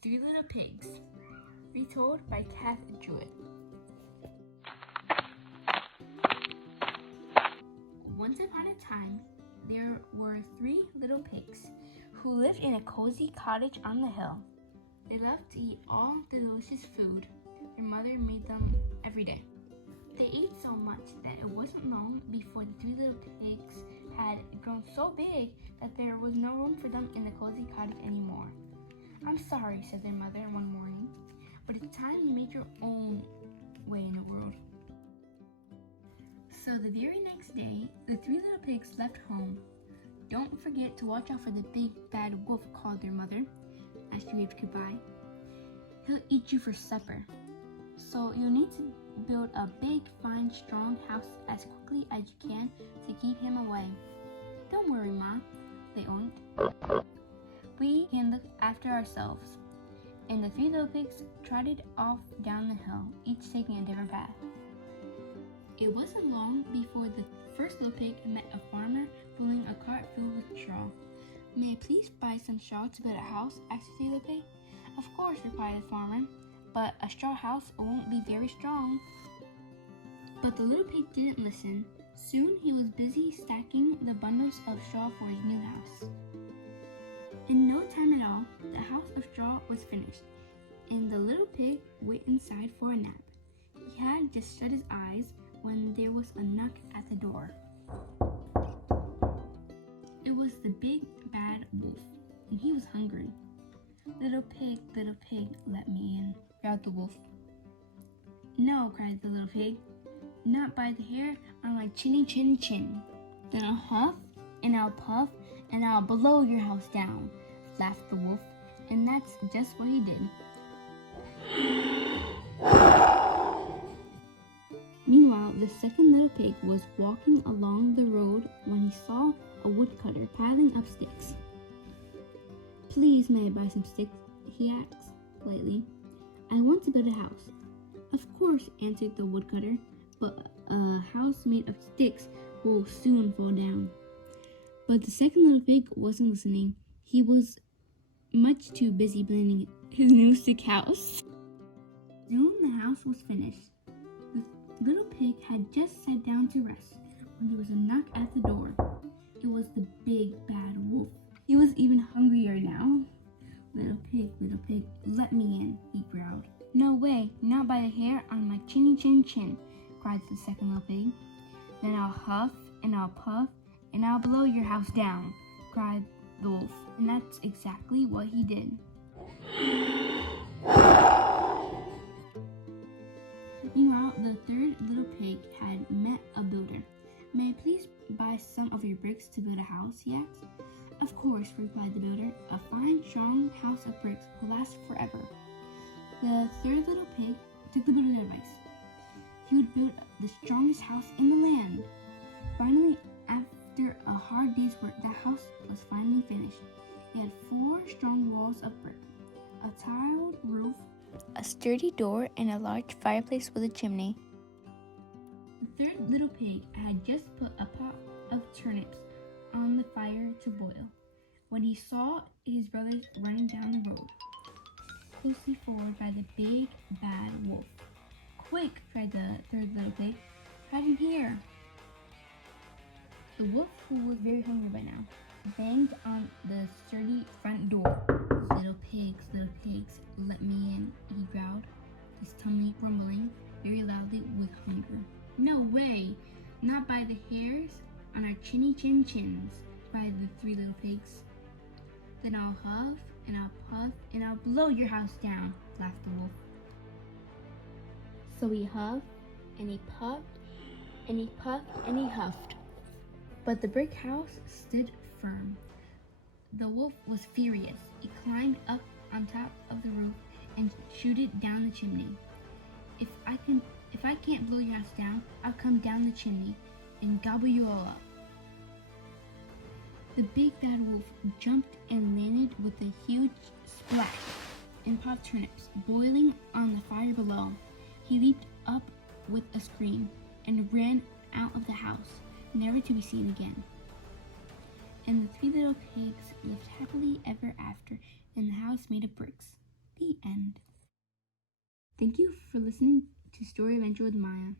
Three Little Pigs, retold by Kath Jewett. Once upon a time, there were 3 little pigs who lived in a cozy cottage on the hill. They loved to eat all the delicious food their mother made them every day. They ate so much that it wasn't long before the 3 little pigs had grown so big that there was no room for them in the cozy cottage anymore. "I'm sorry," said their mother one morning, "but it's time you made your own way in the world." So the very next day, the 3 little pigs left home. "Don't forget to watch out for the big bad wolf," called their mother as she waved goodbye. "He'll eat you for supper. So you'll need to build a big, fine, strong house as quickly as you can to keep him away." "Don't worry, Ma," they owned. "We can look after ourselves." And the 3 little pigs trotted off down the hill, each taking a different path. It wasn't long before the first little pig met a farmer pulling a cart filled with straw. "May I please buy some straw to build a house?" asked the little pig. "Of course," replied the farmer, "but a straw house won't be very strong." But the little pig didn't listen. Soon he was busy stacking the bundles of straw for his new house. In no time at all, the house of straw was finished, and the little pig went inside for a nap. He had just shut his eyes when there was a knock at the door. It was the big bad wolf, and he was hungry. Little pig, let me in," growled the wolf. "No," cried the little pig, "not by the hair on my chinny chin chin. Then I'll huff and I'll puff and I'll blow your house down," laughed the wolf, and that's just what he did. Meanwhile, the second little pig was walking along the road when he saw a woodcutter piling up sticks. "Please, may I buy some sticks?" he asked politely. "I want to build a house." "Of course," answered the woodcutter, "but a house made of sticks will soon fall down." But the second little pig wasn't listening. He was much too busy building his new stick house. Soon the house was finished. The little pig had just sat down to rest when there was a knock at the door. It was the big bad wolf. He was even hungrier now. Little pig, let me in," he growled. "No way, not by the hair on my chinny chin chin," cried the second little pig. "Then I'll huff and I'll puff and I'll blow your house down," cried the wolf. And that's exactly what he did. Meanwhile, the third little pig had met a builder. "May I please buy some of your bricks to build a house?" he asked. "Of course," replied the builder. "A fine, strong house of bricks will last forever." The third little pig took the builder's advice. He would build the strongest house in the land. Finally, after a hard day's work, the house was finally finished. It had 4 strong walls of brick, a tiled roof, a sturdy door, and a large fireplace with a chimney. The third little pig had just put a pot of turnips on the fire to boil when he saw his brothers running down the road, closely followed by the big bad wolf. "Quick!" cried the third little pig. "Hide in here!" The wolf, who was very hungry by now, banged on the sturdy front door. Little pigs, let me in," he growled, his tummy rumbling very loudly with hunger. "No way, not by the hairs on our chinny chin chins," cried the 3 little pigs. "Then I'll huff and I'll puff and I'll blow your house down," laughed the wolf. So he huffed and he puffed and he puffed and he huffed. But the brick house stood firm. The wolf was furious. He climbed up on top of the roof and shooted down the chimney. If I can't blow your house down, I'll come down the chimney and gobble you all up." The big bad wolf jumped and landed with a huge splash and pot of turnips boiling on the fire below. He leaped up with a scream and ran out of the house, never to be seen again. And the 3 little pigs lived happily ever after in the house made of bricks. end. Thank you for listening to Story Adventure with Maya.